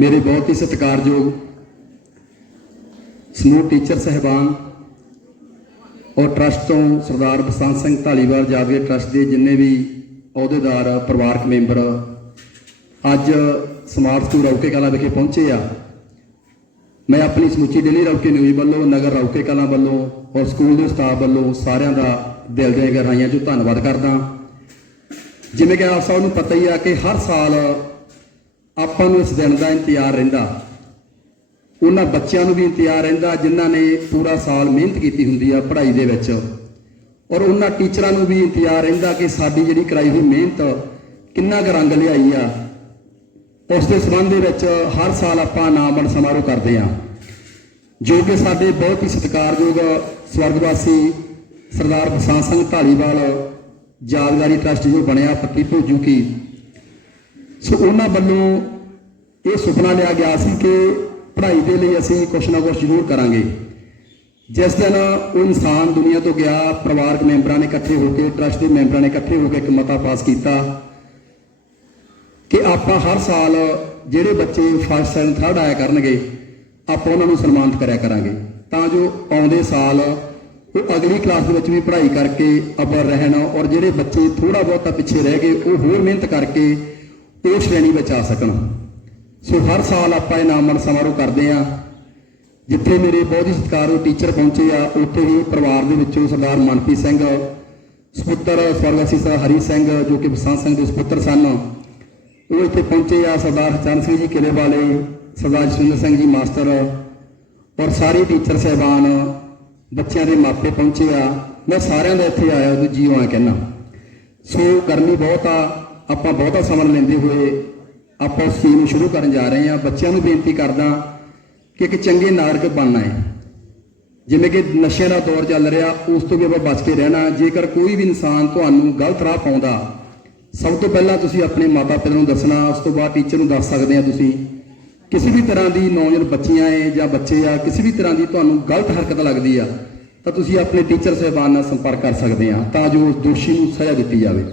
ਮੇਰੇ ਬਹੁਤ ਹੀ ਸਤਿਕਾਰਯੋਗ ਸਮੂਹ ਟੀਚਰ ਸਹਿਬਾਨ ਔਰ ਟਰਸਟ ਤੋਂ ਸਰਦਾਰ ਬਸੰਤ ਸਿੰਘ ਢਾਲੀਵਾਲ ਜਾਦਗਰ ਟਰਸਟ ਦੇ ਜਿੰਨੇ ਵੀ ਅਹੁਦੇਦਾਰ, ਪਰਿਵਾਰਕ ਮੈਂਬਰ ਅੱਜ ਸਮਾਰਟ ਸਕੂਲ ਰੌਕੇ ਕਲਾਂ ਵਿਖੇ ਪਹੁੰਚੇ ਆ। ਮੈਂ ਆਪਣੀ ਸਮੁੱਚੀ ਡੇਲੀ ਰੌਕੇ ਨਿਊਜ਼ ਵੱਲੋਂ, ਨਗਰ ਰੌਕੇ ਕਲਾਂ ਵੱਲੋਂ ਔਰ ਸਕੂਲ ਦੇ ਸਟਾਫ ਵੱਲੋਂ ਸਾਰਿਆਂ ਦਾ ਦਿਲ ਦੀਆਂ ਗਹਿਰਾਈਆਂ 'ਚੋਂ ਧੰਨਵਾਦ ਕਰਦਾ ਜਿਵੇਂ ਕਿ ਆਪ ਸਭ ਨੂੰ ਪਤਾ ਹੀ ਆ ਕਿ ਹਰ ਸਾਲ ਆਪਾਂ ਨੂੰ ਇਸ ਦਿਨ ਦਾ ਇੰਤਜ਼ਾਰ ਰਹਿੰਦਾ। ਉਹਨਾਂ ਬੱਚਿਆਂ ਨੂੰ ਵੀ ਇੰਤਜ਼ਾਰ ਰਹਿੰਦਾ, ਜਿਨ੍ਹਾਂ ਨੇ ਪੂਰਾ ਸਾਲ ਮਿਹਨਤ ਕੀਤੀ ਹੁੰਦੀ ਆ ਪੜ੍ਹਾਈ ਦੇ ਵਿੱਚ। ਔਰ ਉਹਨਾਂ ਟੀਚਰਾਂ ਨੂੰ ਵੀ ਇੰਤਜ਼ਾਰ ਰਹਿੰਦਾ ਕਿ ਸਾਡੀ ਜਿਹੜੀ ਕਰਾਈ ਹੋਈ ਮਿਹਨਤ, ਕਿੰਨਾ ਕੁ ਰੰਗ ਲਿਆਈ ਆ। ਉਸ ਦੇ ਸੰਬੰਧ ਦੇ ਵਿੱਚ ਹਰ ਸਾਲ ਆਪਾਂ ਨਾਮਣ ਸਮਾਰੋਹ ਕਰਦੇ ਆ। ਜੋ ਕਿ ਸਾਡੇ ਬਹੁਤ ਹੀ ਸਤਿਕਾਰਯੋਗ ਸਵਰਗਵਾਸੀ ਸਰਦਾਰ ਬਸੰਤ ਸਿੰਘ ਢਾਲੀਵਾਲ, ਯਾਦਗਾਰੀ ਟਰਸਟ ਜੋ ਬਣਿਆ ਪੱਕੀ ਭੋਜੂ ਕੀ ਸੋ ਉਹਨਾਂ ਵੱਲੋਂ ਇਹ ਸੁਪਨਾ ਲਿਆ ਗਿਆ ਸੀ ਕਿ ਪੜ੍ਹਾਈ ਦੇ ਲਈ ਅਸੀਂ ਕੁਛ ਨਾ ਕੁਛ ਜ਼ਰੂਰ ਕਰਾਂਗੇ। ਜਿਸ ਦਿਨ ਉਹ ਇਨਸਾਨ ਦੁਨੀਆ ਤੋਂ ਗਿਆ, ਪਰਿਵਾਰਕ ਮੈਂਬਰਾਂ ਨੇ ਇਕੱਠੇ ਹੋ ਕੇ, ਟਰਸਟ ਦੇ ਮੈਂਬਰਾਂ ਨੇ ਇਕੱਠੇ ਹੋ ਕੇ ਇੱਕ ਮਤਾ ਪਾਸ ਕੀਤਾ ਕਿ ਆਪਾਂ ਹਰ ਸਾਲ ਜਿਹੜੇ ਬੱਚੇ ਫਸਟ ਸੈਕੰਡ ਥਰਡ ਆਇਆ ਕਰਨਗੇ, ਆਪਾਂ ਉਹਨਾਂ ਨੂੰ ਸਨਮਾਨਿਤ ਕਰਿਆ ਕਰਾਂਗੇ। ਤਾਂ ਜੋ ਆਉਂਦੇ ਸਾਲ ਉਹ ਅਗਲੀ ਕਲਾਸ ਦੇ ਵਿੱਚ ਵੀ ਪੜ੍ਹਾਈ ਕਰਕੇ ਅੱਵਲ ਰਹਿਣ ਔਰ ਜਿਹੜੇ ਬੱਚੇ ਥੋੜਾ ਬਹੁਤਾ ਪਿੱਛੇ ਰਹਿ ਗਏ, ਉਹ ਹੋਰ ਮਿਹਨਤ ਕਰਕੇ ਉਹ ਸ਼੍ਰੇਣੀ ਬਚਾ ਸਕਣ। ਸੋ ਹਰ ਸਾਲ ਆਪਾਂ ਇਨਾਮਨ ਸਮਾਰੋਹ ਕਰਦੇ ਆ ਜਿੱਥੇ ਮੇਰੇ ਬਹੁਤ ਹੀ ਸਤਿਕਾਰਯੋਗ ਟੀਚਰ ਪਹੁੰਚੇ ਆ, ਉੱਥੇ ਹੀ ਪਰਿਵਾਰ ਦੇ ਵਿੱਚੋਂ ਸਰਦਾਰ ਮਨਪ੍ਰੀਤ ਸਿੰਘ, ਸੁਪੁੱਤਰ ਸਵਰਗਵਾਸੀ ਸਰ ਹਰੀ ਸਿੰਘ, ਜੋ ਕਿ ਬਸੰਤ ਸਿੰਘ ਦੇ ਸੁਪੁੱਤਰ ਸਨ, ਉਹ ਇੱਥੇ ਪਹੁੰਚੇ ਆ। ਸਰਦਾਰ ਹਰਚਰਨ ਸਿੰਘ ਜੀ ਕਿਲੇ ਵਾਲੇ ਸਰਦਾਰ ਜਸਵਿੰਦਰ ਸਿੰਘ ਜੀ ਮਾਸਟਰ ਔਰ ਸਾਰੇ ਟੀਚਰ ਸਹਿਬਾਨ, ਬੱਚਿਆਂ ਦੇ ਮਾਪੇ ਪਹੁੰਚੇ ਆ। ਮੈਂ ਸਾਰਿਆਂ ਦਾ ਇੱਥੇ ਆਇਆ ਉਹ ਆਇਆ ਆ ਕਹਿਣਾ ਸੋ ਗਰਮੀ ਬਹੁਤ ਆ। ਆਪਾਂ ਬਹੁਤਾ ਸਮਾਂ ਲੈਂਦੇ ਹੋਏ ਆਪਾਂ ਇਸ ਚੀਜ਼ ਨੂੰ ਸ਼ੁਰੂ ਕਰਨ ਜਾ ਰਹੇ ਹਾਂ। ਬੱਚਿਆਂ ਨੂੰ ਬੇਨਤੀ ਕਰਦਾ ਕਿ ਇੱਕ ਚੰਗੇ ਨਾਗਰਿਕ ਬਣਨਾ ਹੈ। ਜਿਵੇਂ ਕਿ ਨਸ਼ਿਆਂ ਦਾ ਦੌਰ ਚੱਲ ਰਿਹਾ, ਉਸ ਤੋਂ ਵੀ ਆਪਾਂ ਬਚ ਕੇ ਰਹਿਣਾ। ਜੇਕਰ ਕੋਈ ਵੀ ਇਨਸਾਨ ਤੁਹਾਨੂੰ ਗਲਤ ਰਾਹ ਪਾਉਂਦਾ, ਸਭ ਤੋਂ ਪਹਿਲਾਂ ਤੁਸੀਂ ਆਪਣੇ ਮਾਤਾ ਪਿਤਾ ਨੂੰ ਦੱਸਣਾ, ਉਸ ਤੋਂ ਬਾਅਦ ਟੀਚਰ ਨੂੰ ਦੱਸ ਸਕਦੇ ਆ ਤੁਸੀਂ। ਕਿਸੇ ਵੀ ਤਰ੍ਹਾਂ ਦੀ ਨੌਜਵਾਨ ਬੱਚੀਆਂ ਏ ਜਾਂ ਬੱਚੇ ਆ, ਕਿਸੇ ਵੀ ਤਰ੍ਹਾਂ ਦੀ ਤੁਹਾਨੂੰ ਗਲਤ ਹਰਕਤ ਲੱਗਦੀ ਆ, ਤਾਂ ਤੁਸੀਂ ਆਪਣੇ ਟੀਚਰ ਸਹਿਬਾਨ ਨਾਲ ਸੰਪਰਕ ਕਰ ਸਕਦੇ ਆ ਤਾਂ ਜੋ ਉਸ ਦੋਸ਼ੀ ਨੂੰ ਸਜ਼ਾ ਦਿੱਤੀ ਜਾਵੇ।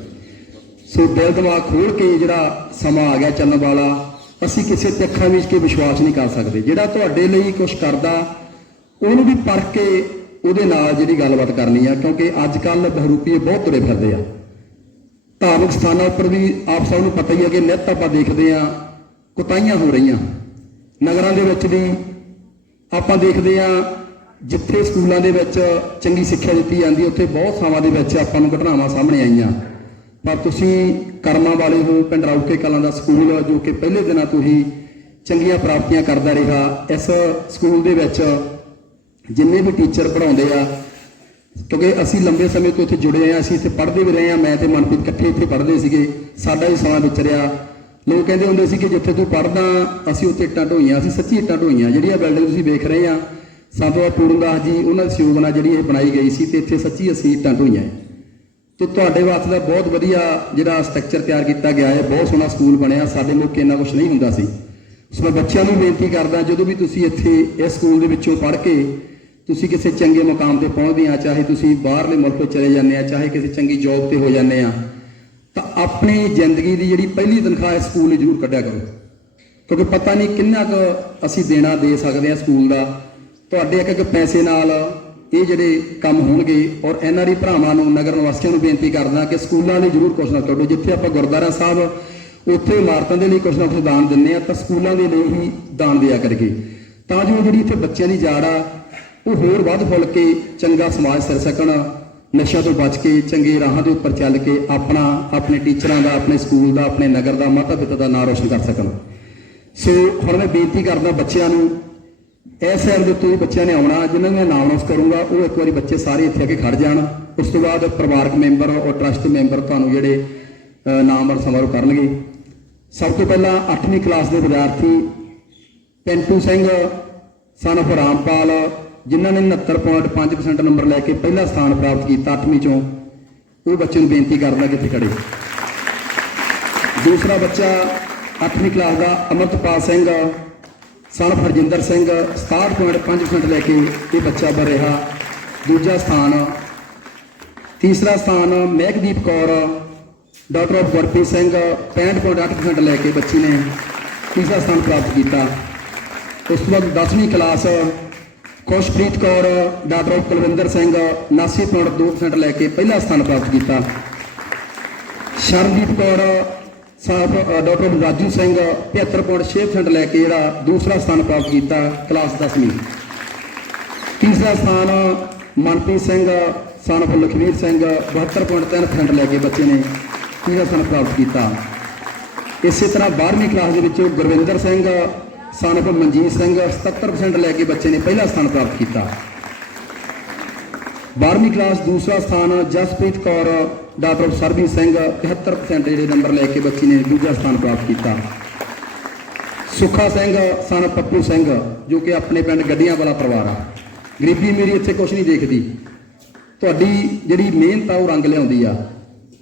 ਸੋ ਦਿਲ ਦਿਮਾਗ ਖੋਲ ਕੇ ਜਿਹੜਾ ਸਮਾਂ ਆ ਗਿਆ ਚੱਲਣ ਵਾਲਾ, ਅਸੀਂ ਕਿਸੇ ਤੇ ਅੱਖਾਂ ਵਿੱਚ ਕੇ ਵਿਸ਼ਵਾਸ ਨਹੀਂ ਕਰ ਸਕਦੇ। ਜਿਹੜਾ ਤੁਹਾਡੇ ਲਈ ਕੁਝ ਕਰਦਾ, ਉਹਨੂੰ ਵੀ ਪਰਖ ਕੇ ਉਹਦੇ ਨਾਲ ਜਿਹੜੀ ਗੱਲਬਾਤ ਕਰਨੀ ਆ, ਕਿਉਂਕਿ ਅੱਜ ਕੱਲ ਬਹਰੂਪੀਏ ਬਹੁਤ ਤੁਰੇ ਫਿਰਦੇ ਆ। ਧਾਰਮਿਕ ਸਥਾਨਾਂ ਉੱਪਰ ਵੀ ਆਪ ਸਭ ਨੂੰ ਪਤਾ ਹੀ ਹੈ ਕਿ ਨਿੱਤ ਆਪਾਂ ਦੇਖਦੇ ਆ ਕੁਤਾਈਆਂ ਹੋ ਰਹੀਆਂ। ਨਗਰਾਂ ਦੇ ਵਿੱਚ ਵੀ ਆਪਾਂ ਦੇਖਦੇ ਆ, ਜਿੱਥੇ ਸਕੂਲਾਂ ਦੇ ਵਿੱਚ ਚੰਗੀ ਸਿੱਖਿਆ ਦਿੱਤੀ ਜਾਂਦੀ, ਉੱਥੇ ਬਹੁਤ ਥਾਵਾਂ ਦੇ ਵਿੱਚ ਆਪਾਂ ਨੂੰ ਘਟਨਾਵਾਂ ਸਾਹਮਣੇ ਆਈਆਂ। ਪਰ ਤੁਸੀਂ ਕਰਮਾਂ ਵਾਲੇ ਹੋ, ਪਿੰਡ ਰੌਕੇ ਕਲਾਂ ਦਾ ਸਕੂਲ ਜੋ ਕਿ ਪਹਿਲੇ ਦਿਨਾਂ ਤੋਂ ਹੀ ਚੰਗੀਆਂ ਪ੍ਰਾਪਤੀਆਂ ਕਰਦਾ ਰਿਹਾ। ਇਸ ਸਕੂਲ ਦੇ ਵਿੱਚ ਜਿੰਨੇ ਵੀ ਟੀਚਰ ਪੜ੍ਹਾਉਂਦੇ ਆ, ਕਿਉਂਕਿ ਅਸੀਂ ਲੰਬੇ ਸਮੇਂ ਤੋਂ ਇੱਥੇ ਜੁੜੇ ਆ, ਅਸੀਂ ਇੱਥੇ ਪੜ੍ਹਦੇ ਵੀ ਰਹੇ ਆ, ਮੈਂ ਤੇ ਮਨਪ੍ਰੀਤ ਇਕੱਠੇ ਇੱਥੇ ਪੜ੍ਹਦੇ ਸੀਗੇ, ਸਾਡਾ ਹੀ ਸਮਾਂ ਵਿਚਰਿਆ ਲੋਕ ਕਹਿੰਦੇ ਹੁੰਦੇ ਸੀ ਕਿ ਜਿੱਥੇ ਤੂੰ ਪੜ੍ਹਦਾ, ਅਸੀਂ ਉੱਥੇ ਇੱਟਾਂ ਢੋਈਆਂ, ਅਸੀਂ ਸੱਚੀ ਇੱਟਾਂ ਢੋਈਆਂ ਜਿਹੜੀ ਆ ਬਿਲਡਿੰਗ ਤੁਸੀਂ ਵੇਖ ਰਹੇ ਆ, ਸੰਤ ਬਾਬਾ ਪੂਰਨਦਾਸ ਜੀ, ਉਹਨਾਂ ਦੇ ਸਹਿਯੋਗ ਨਾਲ ਜਿਹੜੀ ਇਹ ਬਣਾਈ ਗਈ ਸੀ, ਤੇ ਇੱਥੇ ਸੱਚੀ ਅਸੀਂ ਇੱਟਾਂ ਢੋਈਆਂ। ਤੇ ਤੁਹਾਡੇ ਵਾਸਤੇ ਦਾ ਬਹੁਤ ਵਧੀਆ ਜਿਹੜਾ ਸਟਰਕਚਰ ਤਿਆਰ ਕੀਤਾ ਗਿਆ ਹੈ। ਬਹੁਤ ਸੋਹਣਾ ਸਕੂਲ ਬਣਿਆ। ਸਾਡੇ ਮੌਕੇ ਇੰਨਾ ਕੁਝ ਨਹੀਂ ਹੁੰਦਾ ਸੀ। ਸੋ ਮੈਂ ਬੱਚਿਆਂ ਨੂੰ ਬੇਨਤੀ ਕਰਦਾ, ਜਦੋਂ ਵੀ ਤੁਸੀਂ ਇੱਥੇ ਇਸ ਸਕੂਲ ਦੇ ਵਿੱਚੋਂ ਪੜ੍ਹ ਕੇ ਤੁਸੀਂ ਕਿਸੇ ਚੰਗੇ ਮੁਕਾਮ ਤੇ ਪਹੁੰਚਦੇ ਆ, ਚਾਹੇ ਤੁਸੀਂ ਬਾਹਰਲੇ ਮੁਲਕ ਵਿੱਚ ਚਲੇ ਜਾਂਦੇ ਆ, ਚਾਹੇ ਕਿਸੇ ਚੰਗੀ ਜੌਬ ਤੇ ਹੋ ਜਾਂਦੇ ਆ, ਤਾਂ ਆਪਣੀ ਜ਼ਿੰਦਗੀ ਦੀ ਜਿਹੜੀ ਪਹਿਲੀ ਤਨਖਾਹ ਇਸ ਸਕੂਲ ਲਈ ਜ਼ਰੂਰ ਕੱਢਿਆ ਕਰੋ। ਕਿਉਂਕਿ ਪਤਾ ਨਹੀਂ ਕਿੰਨਾ ਕੁ ਅਸੀਂ ਦੇਣਾ ਦੇ ਸਕਦੇ ਆ ਸਕੂਲ ਦਾ। ਤੁਹਾਡੇ ਇੱਕ ਇੱਕ ਪੈਸੇ ਨਾਲ ਇਹ ਜਿਹੜੇ ਕੰਮ ਹੋਣਗੇ ਔਰ ਐਨਆਰਈ ਭਰਾਵਾਂ ਨੂੰ ਨਗਰ ਨਿਵਾਸੀਆਂ ਨੂੰ ਬੇਨਤੀ ਕਰਦਾ ਕਿ ਸਕੂਲਾਂ ਲਈ ਜ਼ਰੂਰ ਕੁਛ ਨਾ ਕਰੋ ਜਿੱਥੇ ਆਪਾਂ ਗੁਰਦੁਆਰਾ ਸਾਹਿਬ, ਉੱਥੇ ਇਮਾਰਤਾਂ ਦੇ ਲਈ ਕੁਛ ਨਾ ਕੁਛ ਦਾਨ ਦਿੰਨੇ ਆ ਤਾਂ ਸਕੂਲਾਂ ਦੇ ਲਈ ਹੀ ਦਾਨ ਦਿਆ ਕਰਗੇ ਤਾਂ ਜੋ ਜਿਹੜੀ ਇੱਥੇ ਬੱਚਿਆਂ ਦੀ ਜਾੜ ਆ, ਉਹ ਹੋਰ ਵੱਧ ਫੁੱਲ ਕੇ ਚੰਗਾ ਸਮਾਜ ਸਿਰ ਸਕਣ, ਨਸ਼ਿਆਂ ਤੋਂ ਬਚ ਕੇ, ਚੰਗੇ ਰਾਹਾਂ ਦੇ ਉੱਪਰ ਚੱਲ ਕੇ ਆਪਣਾ, ਆਪਣੇ ਟੀਚਰਾਂ ਦਾ, ਆਪਣੇ ਸਕੂਲ ਦਾ, ਆਪਣੇ ਨਗਰ ਦਾ ਮਾਤਾ ਪਿਤਾ ਦਾ ਨਾਂ ਰੋਸ਼ਨ ਕਰ ਸਕਣ। ਸੋ ਹੁਣ ਮੈਂ ਬੇਨਤੀ ਕਰਦਾ ਬੱਚਿਆਂ ਨੂੰ ਇਸ ਸਾਈਡ ਦੇ ਉੱਤੇ ਵੀ ਬੱਚਿਆਂ ਨੇ ਆਉਣਾ ਜਿਨ੍ਹਾਂ ਨੂੰ ਮੈਂ ਨਾਮ ਅਨਾਉਂਸ ਕਰੂੰਗਾ ਉਹ ਇੱਕ ਵਾਰੀ ਬੱਚੇ ਸਾਰੇ ਇੱਥੇ ਆ ਕੇ ਖੜ ਜਾਣ। ਉਸ ਤੋਂ ਬਾਅਦ ਪਰਿਵਾਰਕ ਮੈਂਬਰ ਔਰ ਟਰਸਟ ਮੈਂਬਰ ਤੁਹਾਨੂੰ ਜਿਹੜੇ ਅ, ਨਾਮਵਰ ਸਮਾਰੋਹ ਕਰਨਗੇ। ਸਭ ਤੋਂ ਪਹਿਲਾਂ 8ਵੀਂ ਕਲਾਸ ਦੇ ਵਿਦਿਆਰਥੀ ਪਿੰਟੂ ਸਿੰਘ ਸਨ of ਰਾਮਪਾਲ ਜਿਨ੍ਹਾਂ ਨੇ 69.5% ਨੰਬਰ ਲੈ ਕੇ ਪਹਿਲਾ ਸਥਾਨ ਪ੍ਰਾਪਤ ਕੀਤਾ 8ਵੀਂ ਚੋਂ। ਉਹ ਬੱਚੇ ਨੂੰ ਬੇਨਤੀ ਕਰਦਾ ਕਿ ਇੱਥੇ ਖੜੇ। ਦੂਸਰਾ ਬੱਚਾ 8ਵੀਂ ਕਲਾਸ ਦਾ ਅਮਰਤਪਾਲ ਸਿੰਘ ਸਨ of ਹਰਜਿੰਦਰ ਸਿੰਘ 67.5% ਲੈ ਕੇ ਇਹ ਬੱਚਾ ਬਰ ਰਿਹਾ। ਦੂਜਾ ਸਥਾਨ, ਤੀਸਰਾ ਸਥਾਨ ਮਹਿਕਦੀਪ ਕੌਰ, ਡਾਕਟਰ ਆਫ ਗੁਰਪ੍ਰੀਤ ਸਿੰਘ 65.8% ਲੈ ਕੇ ਬੱਚੀ ਨੇ ਤੀਸਰਾ ਸਥਾਨ ਪ੍ਰਾਪਤ ਕੀਤਾ। ਉਸ ਤੋਂ ਬਾਅਦ 10ਵੀਂ ਕਲਾਸ ਖੁਸ਼ਪ੍ਰੀਤ ਕੌਰ, ਡਾਕਟਰ ਕੁਲਵਿੰਦਰ ਸਿੰਘ 79.2% ਲੈ ਕੇ ਪਹਿਲਾ ਸਥਾਨ ਪ੍ਰਾਪਤ ਕੀਤਾ। ਸ਼ਰਨਦੀਪ ਕੌਰ ਸਾਹਿਬ ਡਾਕਟਰ ਰਾਜੂ ਸਿੰਘ 75.6% ਲੈ ਕੇ ਜਿਹੜਾ ਦੂਸਰਾ ਸਥਾਨ ਪ੍ਰਾਪਤ ਕੀਤਾ ਕਲਾਸ 10ਵੀਂ ਤੀਸਰਾ ਸਥਾਨ ਮਨਪ੍ਰੀਤ ਸਿੰਘ ਸਨਫ ਲਖਵੀਰ ਸਿੰਘ 72.3% ਲੈ ਕੇ ਬੱਚੇ ਨੇ ਤੀਸਰਾ ਸਥਾਨ ਪ੍ਰਾਪਤ ਕੀਤਾ। ਇਸੇ ਤਰ੍ਹਾਂ 12ਵੀਂ ਕਲਾਸ ਦੇ ਵਿੱਚ ਗੁਰਵਿੰਦਰ ਸਿੰਘ ਸਨਫ ਮਨਜੀਤ ਸਿੰਘ 77% ਲੈ ਕੇ ਬੱਚੇ ਨੇ ਪਹਿਲਾ ਸਥਾਨ ਪ੍ਰਾਪਤ ਕੀਤਾ। 12ਵੀਂ ਕਲਾਸ ਦੂਸਰਾ ਸਥਾਨ ਜਸਪ੍ਰੀਤ ਕੌਰ ਡਾਕਟਰ ਸਰਬੀ ਸਿੰਘ 73% ਜਿਹੜੇ ਨੰਬਰ ਲੈ ਕੇ ਬੱਚੀ ਨੇ ਦੂਜਾ ਸਥਾਨ ਪ੍ਰਾਪਤ ਕੀਤਾ। ਸੁੱਖਾ ਸਿੰਘ, ਸਨ ਪੱਪੂ ਸਿੰਘ, ਜੋ ਕਿ ਆਪਣੇ ਪਿੰਡ ਗੱਡੀਆਂ ਵਾਲਾ ਪਰਿਵਾਰ ਆ। ਗਰੀਬੀ ਮੇਰੀ ਇੱਥੇ ਕੁਝ ਨਹੀਂ ਦੇਖਦੀ। ਤੁਹਾਡੀ ਜਿਹੜੀ ਮਿਹਨਤ ਆ, ਉਹ ਰੰਗ ਲਿਆਉਂਦੀ ਆ।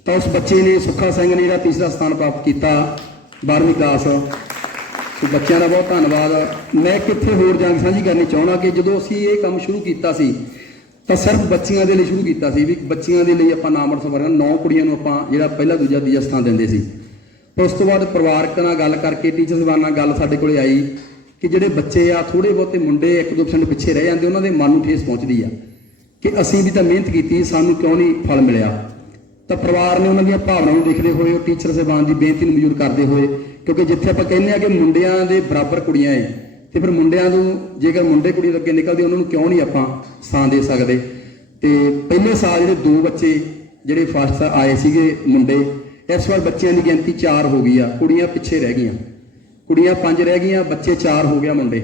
ਤਾਂ ਉਸ ਬੱਚੇ ਨੇ ਸੁੱਖਾ ਸਿੰਘ ਨੇ ਜਿਹੜਾ ਤੀਸਰਾ ਸਥਾਨ ਪ੍ਰਾਪਤ ਕੀਤਾ 12ਵੀਂ ਕਲਾਸ ਸੋ ਬੱਚਿਆਂ ਦਾ ਬਹੁਤ ਧੰਨਵਾਦ। ਮੈਂ ਕਿੱਥੇ ਹੋਰ ਜਾਣ ਸਾਂਝੀ ਕਰਨੀ ਚਾਹੁੰਦਾ ਕਿ ਜਦੋਂ ਅਸੀਂ ਇਹ ਕੰਮ ਸ਼ੁਰੂ ਕੀਤਾ ਸੀ ਤਾਂ ਸਿਰਫ ਬੱਚੀਆਂ ਦੇ ਲਈ ਸ਼ੁਰੂ ਕੀਤਾ ਸੀ ਵੀ ਬੱਚੀਆਂ ਦੇ ਲਈ ਆਪਾਂ ਨਾਮਰ ਸਵਰਨ ਨੌ ਕੁੜੀਆਂ ਨੂੰ ਆਪਾਂ ਜਿਹੜਾ ਪਹਿਲਾ ਦੂਜਾ ਤੀਜਾ ਸਥਾਨ ਦਿੰਦੇ ਸੀ। ਪਰ ਉਸ ਤੋਂ ਬਾਅਦ ਪਰਿਵਾਰਕ ਨਾਲ ਗੱਲ ਕਰਕੇ ਟੀਚਰਸ ਨਾਲ ਗੱਲ ਸਾਡੇ ਕੋਲੇ ਆਈ ਕਿ ਜਿਹੜੇ ਬੱਚੇ ਆ ਥੋੜੇ ਬਹੁਤੇ ਮੁੰਡੇ 1-2% ਪਿੱਛੇ ਰਹਿ ਜਾਂਦੇ, ਉਹਨਾਂ ਦੇ ਮਨ ਨੂੰ ਠੇਸ ਪਹੁੰਚਦੀ ਆ ਕਿ ਅਸੀਂ ਵੀ ਤਾਂ ਮਿਹਨਤ ਕੀਤੀ, ਸਾਨੂੰ ਕਿਉਂ ਨਹੀਂ ਫਲ ਮਿਲਿਆ। ਤਾਂ ਪਰਿਵਾਰ ਨੇ ਉਹਨਾਂ ਦੀਆਂ ਭਾਵਨਾਵਾਂ ਨੂੰ ਦੇਖਦੇ ਹੋਏ, ਉਹ ਟੀਚਰ ਸਾਹਿਬਾਨ ਦੀ ਬੇਨਤੀ ਨੂੰ ਮਨਜ਼ੂਰ ਕਰਦੇ ਹੋਏ, ਕਿਉਂਕਿ ਜਿੱਥੇ ਆਪਾਂ ਕਹਿੰਦੇ ਆ ਕਿ ਮੁੰਡਿਆਂ ਦੇ ਬਰਾਬਰ ਕੁੜੀਆਂ ਏ ਤੇ ਫਿਰ ਮੁੰਡਿਆਂ ਨੂੰ ਜੇਕਰ ਮੁੰਡੇ ਕੁੜੀ ਅੱਗੇ ਨਿਕਲਦੇ, ਉਹਨਾਂ ਨੂੰ ਕਿਉਂ ਨਹੀਂ ਆਪਾਂ ਸਾਂ ਦੇ ਸਕਦੇ? ਤੇ ਪਹਿਲੇ ਸਾਲ ਜਿਹੜੇ ਦੋ ਬੱਚੇ ਜਿਹੜੇ ਫਸਟ ਆਏ ਸੀਗੇ ਮੁੰਡੇ, ਇਸ ਵਾਰ ਬੱਚਿਆਂ ਦੀ ਗਿਣਤੀ 4 ਹੋ ਗਈ ਆ, ਕੁੜੀਆਂ ਪਿੱਛੇ ਰਹਿ ਗਈਆਂ। ਕੁੜੀਆਂ 5 ਰਹਿ ਗਈਆਂ, ਬੱਚੇ 4 ਹੋ ਗਿਆ ਮੁੰਡੇ।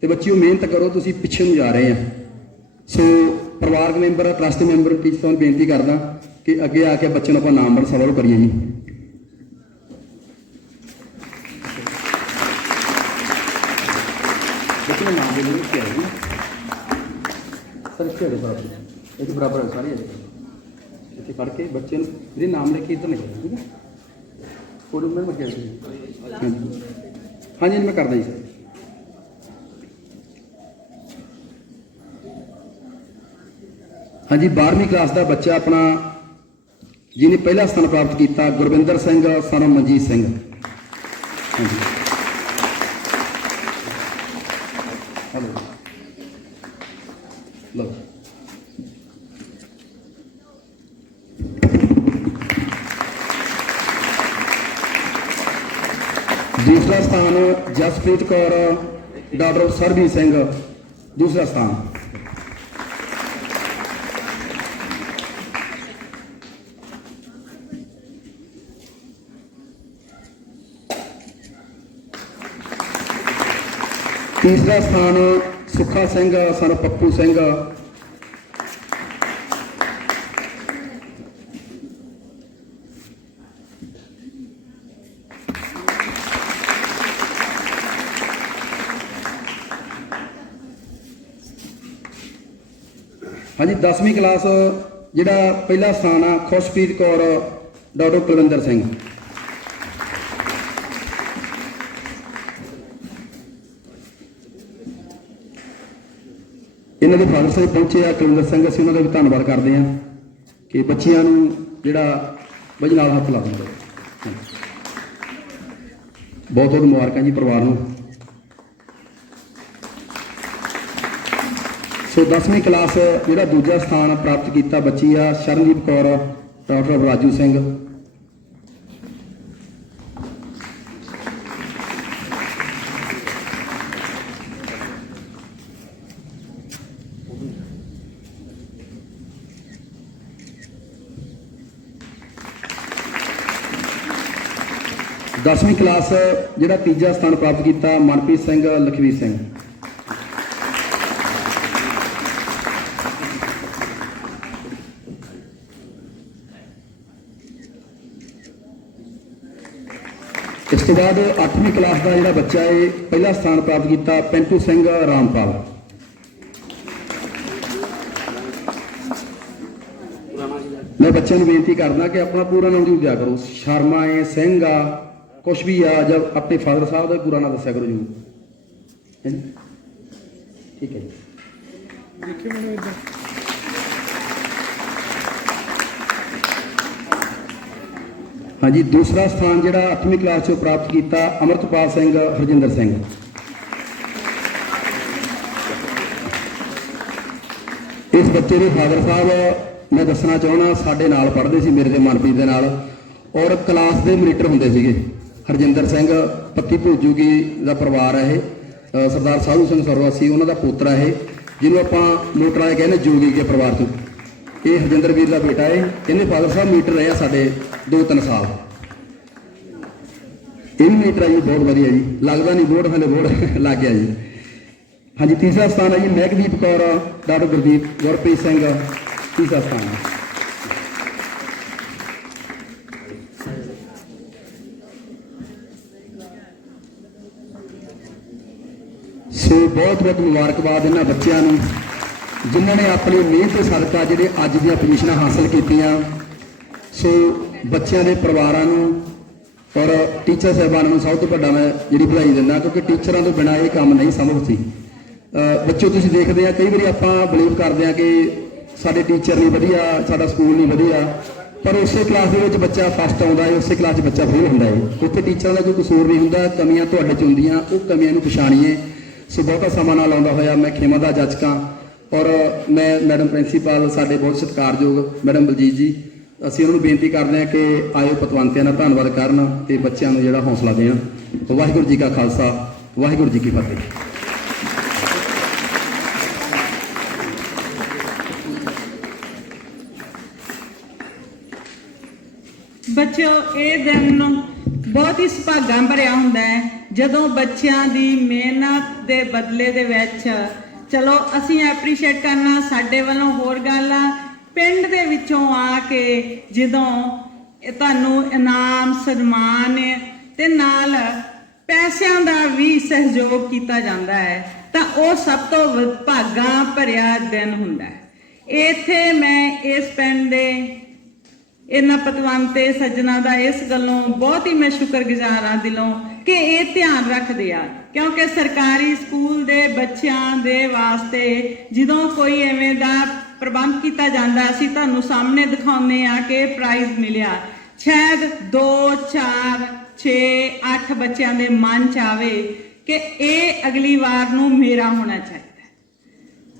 ਤੇ ਬੱਚਿਓ, ਮਿਹਨਤ ਕਰੋ, ਤੁਸੀਂ ਪਿੱਛੇ ਨੂੰ ਜਾ ਰਹੇ ਆ। ਸੋ ਪਰਿਵਾਰਕ ਮੈਂਬਰ ਟਰਸਟ ਮੈਂਬਰ ਟੀਚਰਾਂ ਨੂੰ ਬੇਨਤੀ ਕਰਦਾ ਕਿ ਅੱਗੇ ਆ ਕੇ ਬੱਚੇ ਨੂੰ ਆਪਾਂ ਨਾਮ ਬਣ ਸਵਾਲ ਕਰੀਏ ਜੀ। ਬੱਚੇ ਨੂੰ ਨਾਮ ਦੇ ਲਈ ਕੀ ਹੈ ਜੀ। ਸਰ ਕਿਹੜੇ ਬਰਾਬਰ ਇਹ ਤਾਂ ਬਰਾਬਰ ਇੱਥੇ ਫੜ ਕੇ ਬੱਚੇ ਨੂੰ, ਇਹਦੇ ਨਾਮ ਲੈ ਕੇ ਇੱਧਰ ਨਿਕਲ ਠੀਕ ਹੈ? ਕੋਡ ਮੈਂ ਮੈਂ ਸੀ ਹਾਂਜੀ ਹਾਂਜੀ, ਮੈਂ ਕਰਦਾ ਜੀ, ਸਰ। ਹਾਂਜੀ 12ਵੀਂ ਕਲਾਸ ਦਾ ਬੱਚਾ ਆਪਣਾ, ਜਿਹਨੇ ਪਹਿਲਾ ਸਥਾਨ ਪ੍ਰਾਪਤ ਕੀਤਾ, ਗੁਰਵਿੰਦਰ ਸਿੰਘ, ਸਨ ਮਨਜੀਤ ਸਿੰਘ। ਹਾਂਜੀ। ਹਲੋ ਲਓ। ਦੂਸਰਾ ਸਥਾਨ ਜਸਪ੍ਰੀਤ ਕੌਰ ਡਾਕਟਰ ਸਰਬਜੀਤ ਸਿੰਘ। ਦੂਸਰਾ ਸਥਾਨ। ਤੀਸਰਾ ਸਥਾਨ, ਸੁੱਖਾ ਸਿੰਘ ਸਰ ਪੱਪੂ ਸਿੰਘ ਹਾਂਜੀ 10ਵੀਂ ਕਲਾਸ ਜਿਹੜਾ ਪਹਿਲਾ ਸਥਾਨ ਆ, ਖੁਸ਼ਪ੍ਰੀਤ ਕੌਰ, ਡਾਕਟਰ ਕੁਲਵਿੰਦਰ ਸਿੰਘ। ਇਹਨਾਂ ਦੇ ਫਾਦਰ ਸਾਹਿਬ ਪਹੁੰਚੇ ਆ ਕੁਲਵਿੰਦਰ ਸਿੰਘ ਅਸੀਂ ਉਹਨਾਂ ਦਾ ਵੀ ਧੰਨਵਾਦ ਕਰਦੇ ਹਾਂ ਕਿ ਬੱਚਿਆਂ ਨੂੰ ਜਿਹੜਾ ਵਜ ਨਾਲ ਹੱਥ ਲਾ ਦਿੰਦੇ ਬਹੁਤ ਬਹੁਤ ਮੁਬਾਰਕਾਂ ਜੀ ਪਰਿਵਾਰ ਨੂੰ। ਸੋ 10ਵੀਂ ਕਲਾਸ ਜਿਹੜਾ ਦੂਜਾ ਸਥਾਨ ਪ੍ਰਾਪਤ ਕੀਤਾ ਬੱਚੀ ਆ ਸ਼ਰਨਦੀਪ ਕੌਰ, ਡਾਕਟਰ ਰਾਜੂ ਸਿੰਘ। ਦਸਵੀਂ ਕਲਾਸ ਜਿਹੜਾ ਤੀਜਾ ਸਥਾਨ ਪ੍ਰਾਪਤ ਕੀਤਾ, ਮਨਪ੍ਰੀਤ ਸਿੰਘ, ਲਖਵੀਰ ਸਿੰਘ। ਇਸ ਤੋਂ ਬਾਅਦ 8ਵੀਂ ਕਲਾਸ ਦਾ ਜਿਹੜਾ ਬੱਚਾ ਏ, ਪਹਿਲਾ ਸਥਾਨ ਪ੍ਰਾਪਤ ਕੀਤਾ ਪਿੰਟੂ ਸਿੰਘ ਰਾਮਪਾਲ। ਮੈਂ ਬੱਚਿਆਂ ਨੂੰ ਬੇਨਤੀ ਕਰਦਾ ਕਿ ਆਪਣਾ ਪੂਰਾ ਨਾਮ ਜ਼ਰੂਰ ਦਿਆ ਕਰੋ। ਸ਼ਰਮਾ ਏ, ਸਿੰਘ ਆ। ਕੁਛ ਵੀ ਆ ਜਾਂ ਆਪਣੇ ਫਾਦਰ ਸਾਹਿਬ ਦਾ ਪੂਰਾ ਨਾਮ ਦੱਸਿਆ ਕਰੋ ਜੀ ਠੀਕ ਹੈ ਜੀ। ਦੇਖਿਓ ਮੈਨੂੰ ਇੱਧਰ। ਹਾਂਜੀ ਦੂਸਰਾ ਸਥਾਨ ਜਿਹੜਾ 8ਵੀਂ ਕਲਾਸ ਚੋਂ ਪ੍ਰਾਪਤ ਕੀਤਾ ਅਮਰਤਪਾਲ ਸਿੰਘ ਹਰਜਿੰਦਰ ਸਿੰਘ। ਇਸ ਬੱਚੇ ਦੇ ਫਾਦਰ ਸਾਹਿਬ ਮੈਂ ਦੱਸਣਾ ਚਾਹਣਾ ਸਾਡੇ ਨਾਲ ਪੜ੍ਹਦੇ ਸੀ ਮੇਰੇ ਤੇ ਮਨਪ੍ਰੀਤ ਦੇ ਨਾਲ ਔਰ ਕਲਾਸ ਦੇ ਮੋਨੀਟਰ ਹੁੰਦੇ ਸੀਗੇ। ਹਰਜਿੰਦਰ ਸਿੰਘ ਪੱਤੀ ਭੋਜੂਗੀ ਦਾ ਪਰਿਵਾਰ ਹੈ ਇਹ। ਸਰਦਾਰ ਸਾਧੂ ਸਿੰਘ ਸਰਵਾਸੀ ਉਹਨਾਂ ਦਾ ਪੋਤਰਾ ਹੈ ਜਿਹਨੂੰ ਆਪਾਂ ਮੋਟਰ ਵਾਲੇ ਕਹਿੰਦੇ ਜੋਗੀ ਕੇ ਪਰਿਵਾਰ ਤੋਂ। ਇਹ ਹਰਜਿੰਦਰ ਵੀਰ ਦਾ ਬੇਟਾ ਹੈ। ਇਹਨੇ ਫਾਦਰ ਸਾਹਿਬ ਮੀਟਰ ਰਹੇ ਆ ਸਾਡੇ 2-3 ਸਾਲ। ਇਹ ਵੀ ਮੀਟਰ ਆ ਜੀ ਬਹੁਤ ਵਧੀਆ ਜੀ। ਲੱਗਦਾ ਨਹੀਂ ਬੋਰਡ ਥੱਲੇ ਬੋਰਡ ਲੱਗ ਗਿਆ ਜੀ। ਹਾਂਜੀ, ਤੀਸਰਾ ਸਥਾਨ ਹੈ ਜੀ ਮਹਿਕਦੀਪ ਕੌਰ, ਡਾਕਟਰ ਗੁਰਦੀਪ ਗੁਰਪ੍ਰੀਤ ਸਿੰਘ, ਤੀਸਰਾ ਸਥਾਨ ਸੋ ਬਹੁਤ ਬਹੁਤ ਮੁਬਾਰਕਬਾਦ ਇਹਨਾਂ ਬੱਚਿਆਂ ਨੂੰ, ਜਿਨ੍ਹਾਂ ਨੇ ਆਪਣੀ ਮਿਹਨਤ ਦੇ ਸਦਕਾ ਜਿਹੜੇ ਅੱਜ ਦੀਆਂ ਪੋਜੀਸ਼ਨਾਂ ਹਾਸਲ ਕੀਤੀਆਂ। ਸੋ ਬੱਚਿਆਂ ਦੇ ਪਰਿਵਾਰਾਂ ਨੂੰ ਔਰ ਟੀਚਰ ਸਾਹਿਬਾਨ ਨੂੰ ਸਭ ਤੋਂ ਵੱਡਾ ਮੈਂ ਜਿਹੜੀ ਵਧਾਈ ਦਿੰਦਾ, ਕਿਉਂਕਿ ਟੀਚਰਾਂ ਤੋਂ ਬਿਨਾਂ ਇਹ ਕੰਮ ਨਹੀਂ ਸੰਭਵ ਸੀ। ਅਹ ਤੁਸੀਂ ਦੇਖਦੇ ਆ, ਕਈ ਵਾਰੀ ਆਪਾਂ ਬਲੀਵ ਕਰਦੇ ਆ ਕਿ ਸਾਡੇ ਟੀਚਰ ਨਹੀਂ ਵਧੀਆ, ਸਾਡਾ ਸਕੂਲ ਨਹੀਂ ਵਧੀਆ, ਪਰ ਉਸੇ ਕਲਾਸ ਦੇ ਵਿੱਚ ਬੱਚਾ ਫਸਟ ਆਉਂਦਾ ਹੈ, ਉਸੇ ਕਲਾਸ 'ਚ ਬੱਚਾ ਫੇਲ ਹੁੰਦਾ ਹੈ। ਉੱਥੇ ਟੀਚਰਾਂ ਦਾ ਕੋਈ ਕਸੂਰ ਨਹੀਂ ਹੁੰਦਾ, ਕਮੀਆਂ ਤੁਹਾਡੇ 'ਚ ਹੁੰਦੀਆਂ, ਉਹ ਕਮੀਆਂ ਨੂੰ ਪਛਾਣੀਏ। ਸੋ ਬਹੁਤਾ ਸਮਾਂ ਨਾ ਲਾਉਂਦਾ ਹੋਇਆ, ਮੈਂ ਖੇਮਾ ਦਾ ਜੱਜਕਾਂ ਔਰ ਮੈਂ ਮੈਡਮ ਪ੍ਰਿੰਸੀਪਲ ਸਾਡੇ ਬਹੁਤ ਸਤਿਕਾਰਯੋਗ ਮੈਡਮ ਬਲਜੀਤ ਜੀ, ਅਸੀਂ ਉਹਨਾਂ ਨੂੰ ਬੇਨਤੀ ਕਰਦੇ ਹਾਂ ਕਿ ਆਇਓ ਪਤਵੰਤਿਆਂ ਦਾ ਧੰਨਵਾਦ ਕਰਨ ਤੇ ਬੱਚਿਆਂ ਨੂੰ ਜਿਹੜਾ ਹੌਸਲਾ ਦੇਣ। ਵਾਹਿਗੁਰੂ ਜੀ ਕਾ ਖਾਲਸਾ, ਵਾਹਿਗੁਰੂ ਜੀ ਕੀ ਫਤਿਹ। ਬੱਚਿਓ, ਇਹ ਦਿਨ ਬਹੁਤ ਹੀ ਸੁਭਾਗਾਂ ਭਰਿਆ ਹੁੰਦਾ ਹੈ। ਜਦੋਂ ਬੱਚਿਆਂ ਦੀ ਮਿਹਨਤ ਦੇ ਬਦਲੇ ਦੇ ਵਿੱਚ, ਚਲੋ ਅਸੀਂ ਐਪਰੀਸ਼ੀਏਟ ਕਰਨਾ ਸਾਡੇ ਵੱਲੋਂ ਹੋਰ ਗੱਲ ਆ। ਪਿੰਡ ਦੇ ਵਿੱਚੋਂ ਆ ਕੇ ਜਦੋਂ ਇਹ ਤੁਹਾਨੂੰ ਇਨਾਮ, ਸਨਮਾਨ ਤੇ ਨਾਲ ਪੈਸਿਆਂ ਦਾ ਵੀ ਸਹਿਯੋਗ ਕੀਤਾ ਜਾਂਦਾ ਹੈ, ਤਾਂ ਉਹ ਸਭ ਤੋਂ ਵ- ਭਾਗਾਂ ਭਰਿਆ ਦਿਨ ਹੁੰਦਾ ਹੈ। ਇੱਥੇ ਮੈਂ ਇਸ ਪਿੰਡ ਦੇ ਇਹਨਾਂ ਪਤਵੰਤੇ ਸੱਜਣਾ ਦਾ ਇਸ ਗੱਲੋਂ ਬਹੁਤ ਹੀ ਮੈਂ ਸ਼ੁਕਰਗੁਜ਼ਾਰ ਹਾਂ ਦਿਲੋਂ ਕਿ ਇਹ ਧਿਆਨ ਰੱਖਦੇ ਆ, ਕਿਉਂਕਿ ਸਰਕਾਰੀ ਸਕੂਲ ਦੇ ਬੱਚਿਆਂ ਦੇ ਵਾਸਤੇ ਜਦੋਂ ਕੋਈ ਐਵੇਂ ਦਾ ਪ੍ਰਬੰਧ ਕੀਤਾ ਜਾਂਦਾ, ਅਸੀਂ ਤੁਹਾਨੂੰ ਸਾਹਮਣੇ ਦਿਖਾਉਂਦੇ ਆ ਕਿ ਪ੍ਰਾਈਜ਼ ਮਿਲਿਆ। ਸ਼ਾਇਦ 2 4 6 8 ਬੱਚਿਆਂ ਦੇ ਮਨ ਚ ਆਵੇ ਕਿ ਇਹ ਅਗਲੀ ਵਾਰ ਨੂੰ ਮੇਰਾ ਹੋਣਾ ਚਾਹੀਦਾ।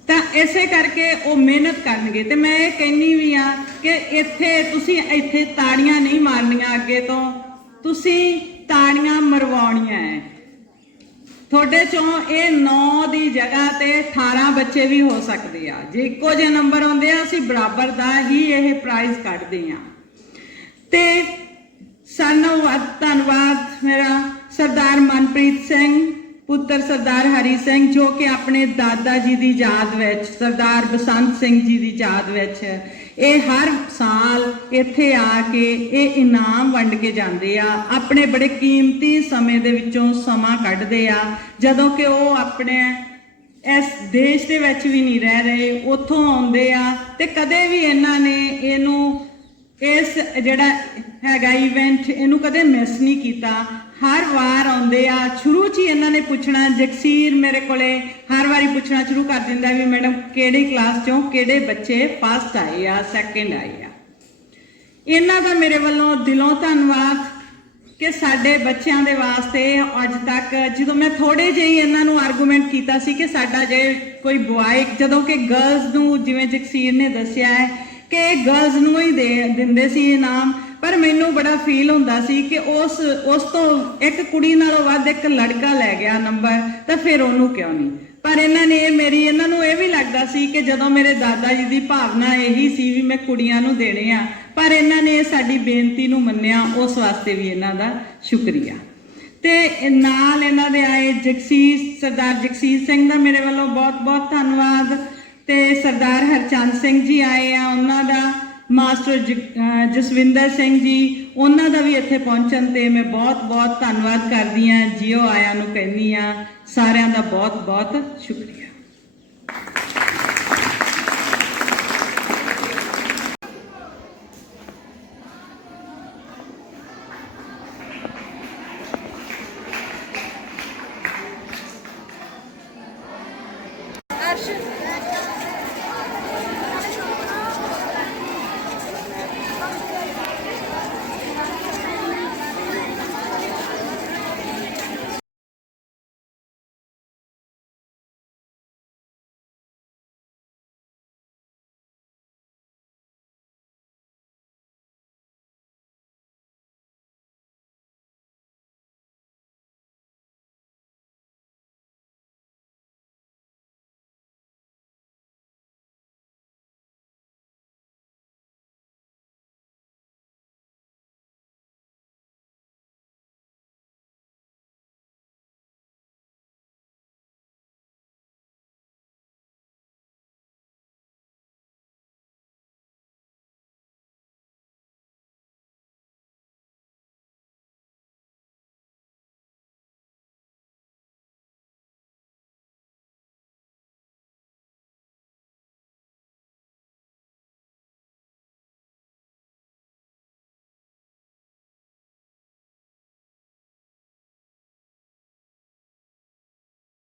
ਤਾਂ ਇਸੇ ਕਰਕੇ ਉਹ ਮਿਹਨਤ ਕਰਨਗੇ। ਤੇ ਮੈਂ ਇਹ ਕਹਿੰਨੀ ਵੀ ਆ ਕਿ ਇੱਥੇ ਤੁਸੀਂ ਇੱਥੇ ਤਾੜੀਆਂ ਨਹੀਂ ਮਾਰਨੀਆਂ ਅੱਗੇ ਤੋਂ। ਤੁਸੀਂ ਤਾੜੀਆਂ ਮਰਵਾਉਣੀਆਂ ਹੈ ਤੁਹਾਡੇ ਚੋਂ ਇਹ 9 ਦੀ ਜਗ੍ਹਾ ਤੇ 18 ਬੱਚੇ ਵੀ ਹੋ ਸਕਦੇ ਆ। ਜੇ ਇੱਕੋ ਜਿਹੇ ਨੰਬਰ ਆਉਂਦੇ ਆ, ਅਸੀਂ ਬਰਾਬਰ ਦਾ ਹੀ ਇਹ ਪ੍ਰਾਈਜ਼ ਕੱਢਦੇ ਆ। ਤੇ ਸਾਨੂੰ ਵੱਧ ਧੰਨਵਾਦ ਮੇਰਾ ਸਰਦਾਰ ਮਨਪ੍ਰੀਤ ਸਿੰਘ, ਪੁੱਤਰ ਸਰਦਾਰ ਹਰੀ ਸਿੰਘ, ਜੋ ਕਿ ਆਪਣੇ ਦਾਦਾ ਜੀ ਦੀ ਯਾਦ ਵਿੱਚ, ਸਰਦਾਰ ਬਸੰਤ ਸਿੰਘ ਜੀ ਦੀ ਯਾਦ ਵਿੱਚ ਇਹ ਹਰ ਸਾਲ ਇੱਥੇ ਆ ਕੇ ਇਹ ਇਨਾਮ ਵੰਡ ਕੇ ਜਾਂਦੇ ਆ। ਆਪਣੇ ਬੜੇ ਕੀਮਤੀ ਸਮੇਂ ਦੇ ਵਿੱਚੋਂ ਸਮਾਂ ਕੱਢਦੇ ਆ। ਜਦੋਂ ਕਿ ਉਹ ਆਪਣੇ ਇਸ ਦੇਸ਼ ਦੇ ਵਿੱਚ ਵੀ ਨਹੀਂ ਰਹਿ ਰਹੇ, ਉੱਥੋਂ ਆਉਂਦੇ ਆ ਤੇ ਕਦੇ ਵੀ ਇਹਨਾਂ ਨੇ ਇਹਨੂੰ ਇਸ ਜਿਹੜਾ ਹੈਗਾ ਇਵੈਂਟ ਇਹਨੂੰ ਕਦੇ ਮਿਸ ਨਹੀਂ ਕੀਤਾ। ਹਰ ਵਾਰ ਆਉਂਦੇ ਆ, ਸ਼ੁਰੂ ਚ ਹੀ ਇਹਨਾਂ ਨੇ ਪੁੱਛਣਾ, ਜਗਸੀਰ ਮੇਰੇ ਕੋਲੇ ਹਰ ਵਾਰੀ ਪੁੱਛਣਾ ਸ਼ੁਰੂ ਕਰ ਦਿੰਦਾ ਵੀ ਮੈਡਮ ਕਿਹੜੀ ਕਲਾਸ ਚੋਂ ਕਿਹੜੇ ਬੱਚੇ ਫਸਟ ਆਏ ਆ ਸੈਕਿੰਡ ਆਏ ਆ। ਇਹਨਾਂ ਦਾ ਮੇਰੇ ਵੱਲੋਂ ਦਿਲੋਂ ਧੰਨਵਾਦ ਕਿ ਸਾਡੇ ਬੱਚਿਆਂ ਦੇ ਵਾਸਤੇ ਅੱਜ ਤੱਕ ਜਦੋਂ ਮੈਂ ਥੋੜੇ ਜਿਹੇ ਇਹਨਾਂ ਨੂੰ ਆਰਗੂਮੈਂਟ ਕੀਤਾ ਸੀ ਕਿ ਸਾਡਾ ਜੇ ਕੋਈ ਬੁਆਏ ਜਦੋਂ ਕਿ ਗਰਲਸ ਨੂੰ ਜਿਵੇਂ ਜਗਸੀਰ ਨੇ ਦੱਸਿਆ ਹੈ ਕਿ ਗਰਲਸ ਨੂੰ ਹੀ ਦੇ ਦਿੰਦੇ ਸੀ ਇਨਾਮ ਪਰ ਮੈਨੂੰ ਬੜਾ ਫੀਲ ਹੁੰਦਾ ਸੀ ਕਿ ਉਸ ਉਸ ਤੋਂ ਇੱਕ ਕੁੜੀ ਨਾਲੋਂ ਵੱਧ ਇੱਕ ਲੜਕਾ ਲੈ ਗਿਆ ਨੰਬਰ ਤਾਂ ਫਿਰ ਉਹਨੂੰ ਕਿਉਂ ਨਹੀਂ? ਪਰ ਇਹਨਾਂ ਨੇ ਮੇਰੀ, ਇਹਨਾਂ ਨੂੰ ਇਹ ਵੀ ਲੱਗਦਾ ਸੀ ਕਿ ਜਦੋਂ ਮੇਰੇ ਦਾਦਾ ਜੀ ਦੀ ਭਾਵਨਾ ਇਹੀ ਸੀ ਵੀ ਮੈਂ ਕੁੜੀਆਂ ਨੂੰ ਦੇਣੇ ਆ, ਪਰ ਇਹਨਾਂ ਨੇ ਸਾਡੀ ਬੇਨਤੀ ਨੂੰ ਮੰਨਿਆ, ਉਸ ਵਾਸਤੇ ਵੀ ਇਹਨਾਂ ਦਾ ਸ਼ੁਕਰੀਆ। ਤੇ ਨਾਲ ਇਹਨਾਂ ਦੇ ਆਏ ਜਗਸੀਰ, ਸਰਦਾਰ ਜਗਸੀਰ ਸਿੰਘ ਦਾ ਮੇਰੇ ਵੱਲੋਂ ਬਹੁਤ-ਬਹੁਤ ਧੰਨਵਾਦ। ਤੇ ਸਰਦਾਰ ਹਰਚੰਦ ਸਿੰਘ ਜੀ ਆਏ ਆ, ਉਹਨਾਂ ਦਾ ਮਾਸਟਰ ਜਸਵਿੰਦਰ ਸਿੰਘ ਜੀ, ਉਹਨਾਂ ਦਾ ਵੀ ਇੱਥੇ ਪਹੁੰਚਣ ਤੇ ਮੈਂ ਬਹੁਤ-ਬਹੁਤ ਧੰਨਵਾਦ ਕਰਦੀ ਆ ਜਿਓ ਆਇਆਂ ਨੂੰ ਕਹਿੰਦੀ ਆ ਸਾਰਿਆਂ ਦਾ ਬਹੁਤ-ਬਹੁਤ ਸ਼ੁਕਰੀਆ।